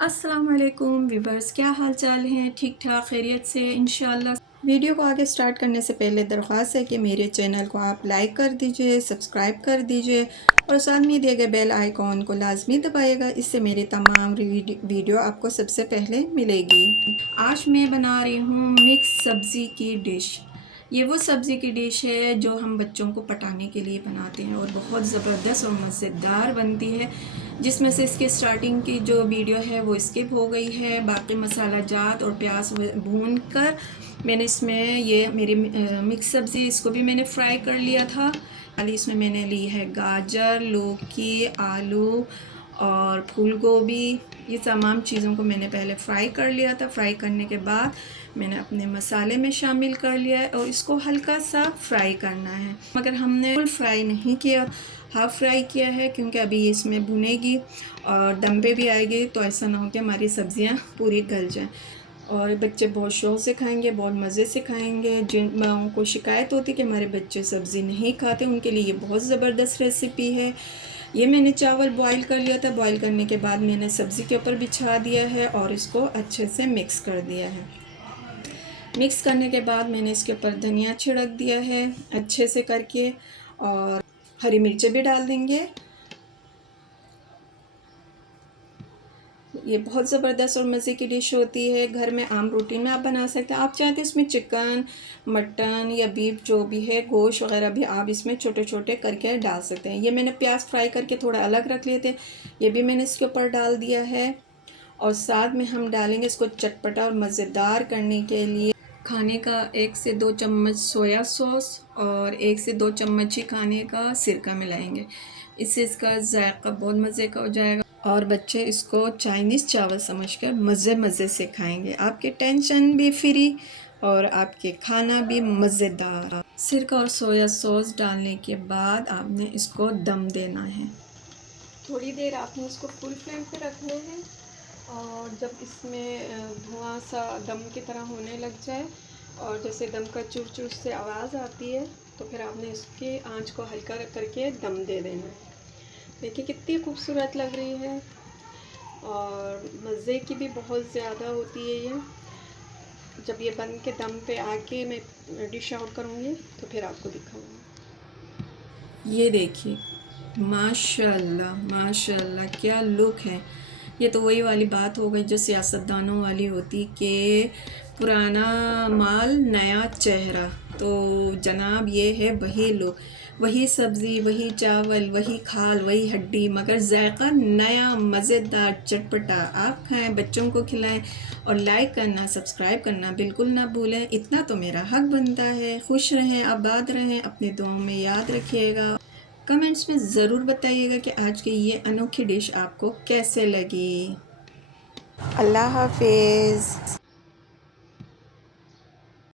अस्सलाम वालेकुम व्यूवर्स, क्या हाल चाल हैं? ठीक ठाक खैरियत से इंशाल्लाह। वीडियो को आगे स्टार्ट करने से पहले दरख्वास्त है कि मेरे चैनल को आप लाइक कर दीजिए, सब्सक्राइब कर दीजिए और साथ में दिए गए बेल आइकॉन को लाजमी दबाइएगा। इससे मेरे तमाम वीडियो आपको सबसे पहले मिलेगी। आज मैं बना रही हूँ मिक्स सब्ज़ी की डिश। ये वो सब्ज़ी की डिश है जो हम बच्चों को पटाने के लिए बनाते हैं और बहुत ज़बरदस्त और मज़ेदार बनती है, जिसमें से इसके स्टार्टिंग की जो वीडियो है वो स्किप हो गई है। बाकी मसाला जात और प्याज भून कर मैंने इसमें ये मेरी मिक्स सब्ज़ी, इसको भी मैंने फ्राई कर लिया था। खाली इसमें मैंने ली है गाजर, लौकी, आलू और फूल गोभी। ये तमाम चीज़ों को मैंने पहले फ्राई कर लिया था। फ्राई करने के बाद मैंने अपने मसाले में शामिल कर लिया है और इसको हल्का सा फ्राई करना है, मगर हमने फुल फ्राई नहीं किया, हाफ़ फ्राई किया है, क्योंकि अभी इसमें भुनेगी और दम पे भी आएगी तो ऐसा ना हो कि हमारी सब्ज़ियां पूरी गल जाएं। और बच्चे बहुत शौक़ से खाएंगे, बहुत मज़े से खाएंगे। जिन माओं को शिकायत होती कि हमारे बच्चे सब्ज़ी नहीं खाते, उनके लिए ये बहुत ज़बरदस्त रेसिपी है। ये मैंने चावल बॉईल कर लिया था। बॉईल करने के बाद मैंने सब्ज़ी के ऊपर बिछा दिया है और इसको अच्छे से मिक्स कर दिया है। मिक्स करने के बाद मैंने इसके ऊपर धनिया छिड़क दिया है अच्छे से करके, और हरी मिर्चें भी डाल देंगे। ये बहुत ज़बरदस्त और मज़े की डिश होती है। घर में आम रोटी में आप बना सकते हैं। आप चाहते हैं इसमें चिकन, मटन या बीफ जो भी है, गोश्त वगैरह भी आप इसमें छोटे छोटे करके डाल सकते हैं। ये मैंने प्याज फ्राई करके थोड़ा अलग रख लिए थे, ये भी मैंने इसके ऊपर डाल दिया है। और साथ में हम डालेंगे इसको चटपटा और मज़ेदार करने के लिए खाने का 1 से 2 चम्मच सोया सॉस और 1 से 2 चम्मच ही खाने का सिरका मिलाएंगे। इससे इसका जायका बहुत मज़े का हो जाएगा और बच्चे इसको चाइनीज़ चावल समझकर मज़े मज़े से खाएंगे। आपके टेंशन भी फ्री और आपके खाना भी मज़ेदार। सिरका और सोया सॉस डालने के बाद आपने इसको दम देना है। थोड़ी देर आपने इसको फुल फ्लेम पे रखना है और जब इसमें धुआं सा दम की तरह होने लग जाए और जैसे दम का चुर चुर से आवाज़ आती है, तो फिर आपने इसकी आंच को हल्का रख करके दम दे देना है। देखिए कितनी खूबसूरत लग रही है और मज़े की भी बहुत ज़्यादा होती है ये। जब ये बन के दम पे आके मैं डिश आउट करूँगी तो फिर आपको दिखाऊँगी। ये देखिए माशाल्लाह माशाल्लाह क्या लुक है। ये तो वही वाली बात हो गई जो सियासतदानों वाली होती कि पुराना माल नया चेहरा। तो जनाब ये है वही लुक, वही सब्ज़ी, वही चावल, वही खाल, वही हड्डी, मगर जायका नया मज़ेदार चटपटा। आप खाएं, बच्चों को खिलाएं और लाइक करना, सब्सक्राइब करना बिल्कुल ना भूलें। इतना तो मेरा हक बनता है। खुश रहें, आबाद रहें, अपनी दुआओं में याद रखिएगा। कमेंट्स में ज़रूर बताइएगा कि आज की ये अनोखी डिश आपको कैसे लगी। अल्लाह हाफिज़।